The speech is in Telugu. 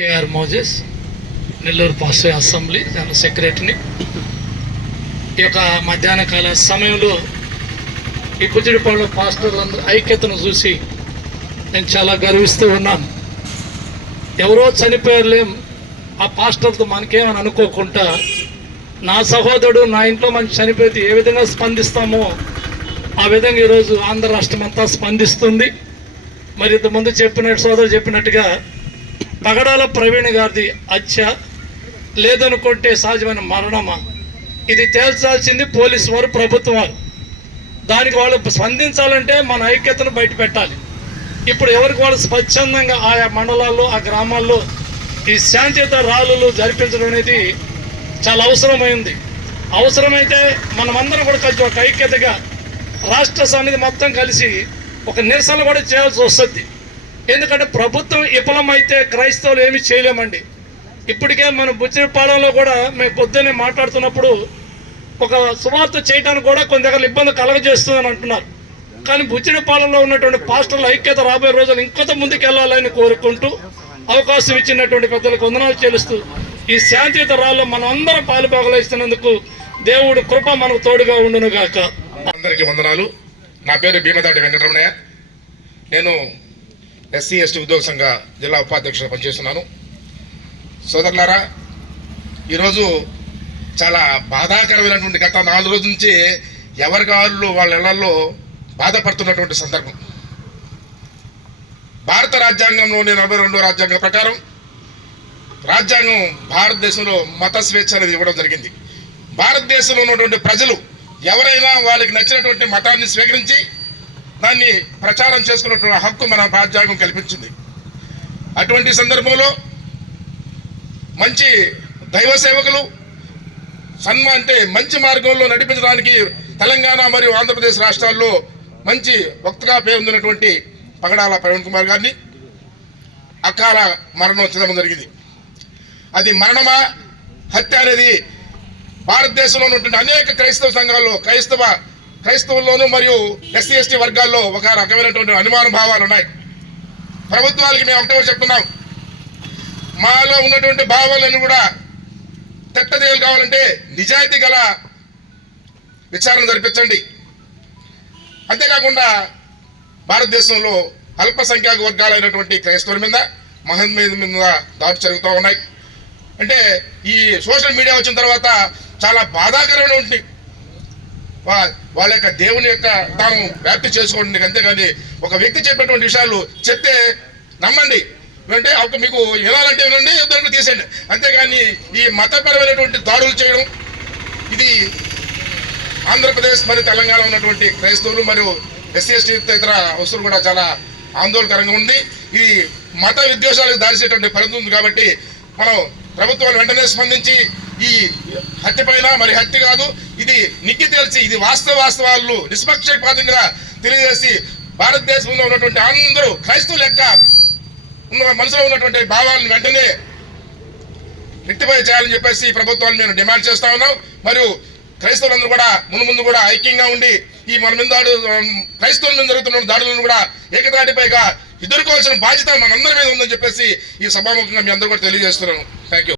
KR Moses, Nellore pastor assembly general సెక్రటరీని. ఈ యొక్క మధ్యాహ్న కాల సమయంలో ఈ కుచిడిపాడు పాస్టర్లందరూ ఐక్యతను చూసి నేను చాలా గర్విస్తూ ఉన్నాను. ఎవరో చనిపోయారులేం, ఆ పాస్టర్తో మనకేమని అనుకోకుండా నా సహోదరుడు నా ఇంట్లో మంచి చనిపోతే ఏ విధంగా స్పందిస్తామో ఆ విధంగా ఈరోజు ఆంధ్ర రాష్ట్రం అంతా స్పందిస్తుంది. మరి ఇంతకుముందు సోదరుడు చెప్పినట్టుగా పగడాల ప్రవీణ్ గారిది హత్య లేదనుకుంటే సహజమైన మరణమా, ఇది తేల్చాల్సింది పోలీసు వారు, ప్రభుత్వం వారు. దానికి వాళ్ళు స్పందించాలంటే మన ఐక్యతను బయట పెట్టాలి. ఇప్పుడు ఎవరికి వాళ్ళు స్వచ్ఛందంగా ఆయా మండలాల్లో ఆ గ్రామాల్లో ఈ శాంతియుత ర్యాలీలు జరిపించడం అనేది చాలా అవసరమైంది. అవసరమైతే మనమందరం కూడా కలిసి ఒక ఐక్యతగా రాష్ట్ర సమితి మొత్తం కలిసి ఒక నిరసన కూడా చేయాల్సి వస్తుంది. ఎందుకంటే ప్రభుత్వం విఫలమైతే క్రైస్తవులు ఏమీ చేయలేమండి. ఇప్పటికే మన బుచ్చిపాడంలో కూడా మేము పొద్దున్నే మాట్లాడుతున్నప్పుడు ఒక సువార్త చేయడానికి కూడా కొన్ని దగ్గర ఇబ్బంది కలగజేస్తుందని అంటున్నారు. కానీ బుచ్చిపాడంలో ఉన్నటువంటి పాస్టర్ల ఐక్యత రాబోయే రోజులు ఇంకొంత ముందుకు వెళ్ళాలని కోరుకుంటూ అవకాశం ఇచ్చినటువంటి పెద్దలకు వందనాలు చెల్లిస్తూ ఈ శాంతియుత ర్యాలీలో మనం అందరం పాలుభాగలిస్తున్నందుకు దేవుడు కృప మనకు తోడుగా ఉండును గాక. అందరికీ వందనాలు. నా పేరు భీమదాటి వెంకటరమణయ్య. నేను ఎస్సీ ఎస్టీ ఉద్యోగ సంఘ జిల్లా ఉపాధ్యక్షుడు పనిచేస్తున్నాను. సోదరులారా, ఈరోజు చాలా బాధాకరమైనటువంటి గత 4 రోజుల నుంచి ఎవరికి వాళ్ళ ఇళ్లలో బాధపడుతున్నటువంటి సందర్భం. భారత రాజ్యాంగంలోని 42వ రాజ్యాంగం ప్రకారం రాజ్యాంగం భారతదేశంలో మత స్వేచ్ఛ అనేది ఇవ్వడం జరిగింది. భారతదేశంలో ఉన్నటువంటి ప్రజలు ఎవరైనా వాళ్ళకి నచ్చినటువంటి మతాన్ని స్వీకరించి దాన్ని ప్రచారం చేసుకున్నటువంటి హక్కు మన రాజ్యాంగం కల్పించింది. అటువంటి సందర్భంలో మంచి దైవ సేవకులు అంటే మంచి మార్గంలో నడిపించడానికి తెలంగాణ మరియు ఆంధ్రప్రదేశ్ రాష్ట్రాల్లో మంచి వక్తగా పేరొందినటువంటి పగడాల ప్రవీణ్ కుమార్ గారిని అకాల మరణం చెందడం జరిగింది. అది మరణమా హత్య అనేది భారతదేశంలో ఉన్నటువంటి అనేక క్రైస్తవ సంఘాల్లో క్రైస్తవుల్లోనూ మరియు ఎస్సీ ఎస్టీ వర్గాల్లో ఒక రకమైనటువంటి అనుమాన భావాలు ఉన్నాయి. ప్రభుత్వాలకి మేము ఒకటే చెప్తున్నాం, మాలో ఉన్నటువంటి భావాలను కూడా తెట్టదేలు కావాలంటే నిజాయితీ గల విచారణ జరిపించండి. అంతేకాకుండా భారతదేశంలో అల్పసంఖ్యాక వర్గాలైనటువంటి క్రైస్తవుల మీద మహమ్మద్ మీద దాడి జరుగుతూ ఉన్నాయి. అంటే ఈ సోషల్ మీడియా వచ్చిన తర్వాత చాలా బాధాకరమైనటువంటి వాళ్ళ యొక్క దేవుని యొక్క తాను వ్యాప్తి చేసుకోండి. అంతేగాని ఒక వ్యక్తి చెప్పేటువంటి విషయాలు చెప్తే నమ్మండి, అంటే ఒక మీకు వినాలంటే వినండి, దాన్ని తీసేయండి. అంతేగాని ఈ మతపరమైనటువంటి దాడులు చేయడం ఇది ఆంధ్రప్రదేశ్ మరియు తెలంగాణ ఉన్నటువంటి క్రైస్తవులు మరియు ఎస్సీ ఎస్టీ ఇతర వస్తువులు కూడా చాలా ఆందోళనకరంగా ఉంది. ఇది మత విద్వేషాలకు దారిచేటువంటి పరిస్థితి ఉంది. కాబట్టి మనం ప్రభుత్వాలు వెంటనే స్పందించి ఈ హత్య పైన మరి హత్య కాదు, ఇది నిక్కి తేల్చి ఇది వాస్తవాలు నిష్పక్షపాతంగా తెలియజేసి భారతదేశంలో ఉన్నటువంటి అందరూ క్రైస్తవుల యొక్క మనసులో ఉన్నటువంటి భావాలను వెంటనే రెక్టిఫై చేయాలని చెప్పేసి ప్రభుత్వాలు మేము డిమాండ్ చేస్తా ఉన్నాం. మరియు క్రైస్తవులందరూ కూడా ముందు కూడా ఐక్యంగా ఉండి ఈ మన మీద క్రైస్తవుల మీద జరుగుతున్న దాడులను కూడా ఏకతాటిపైగా ఎదుర్కోవాల్సిన బాధ్యత మనందరి మీద ఉందని చెప్పేసి ఈ సభాముఖంగా మీ అందరూ కూడా తెలియజేస్తున్నాను. Thank you.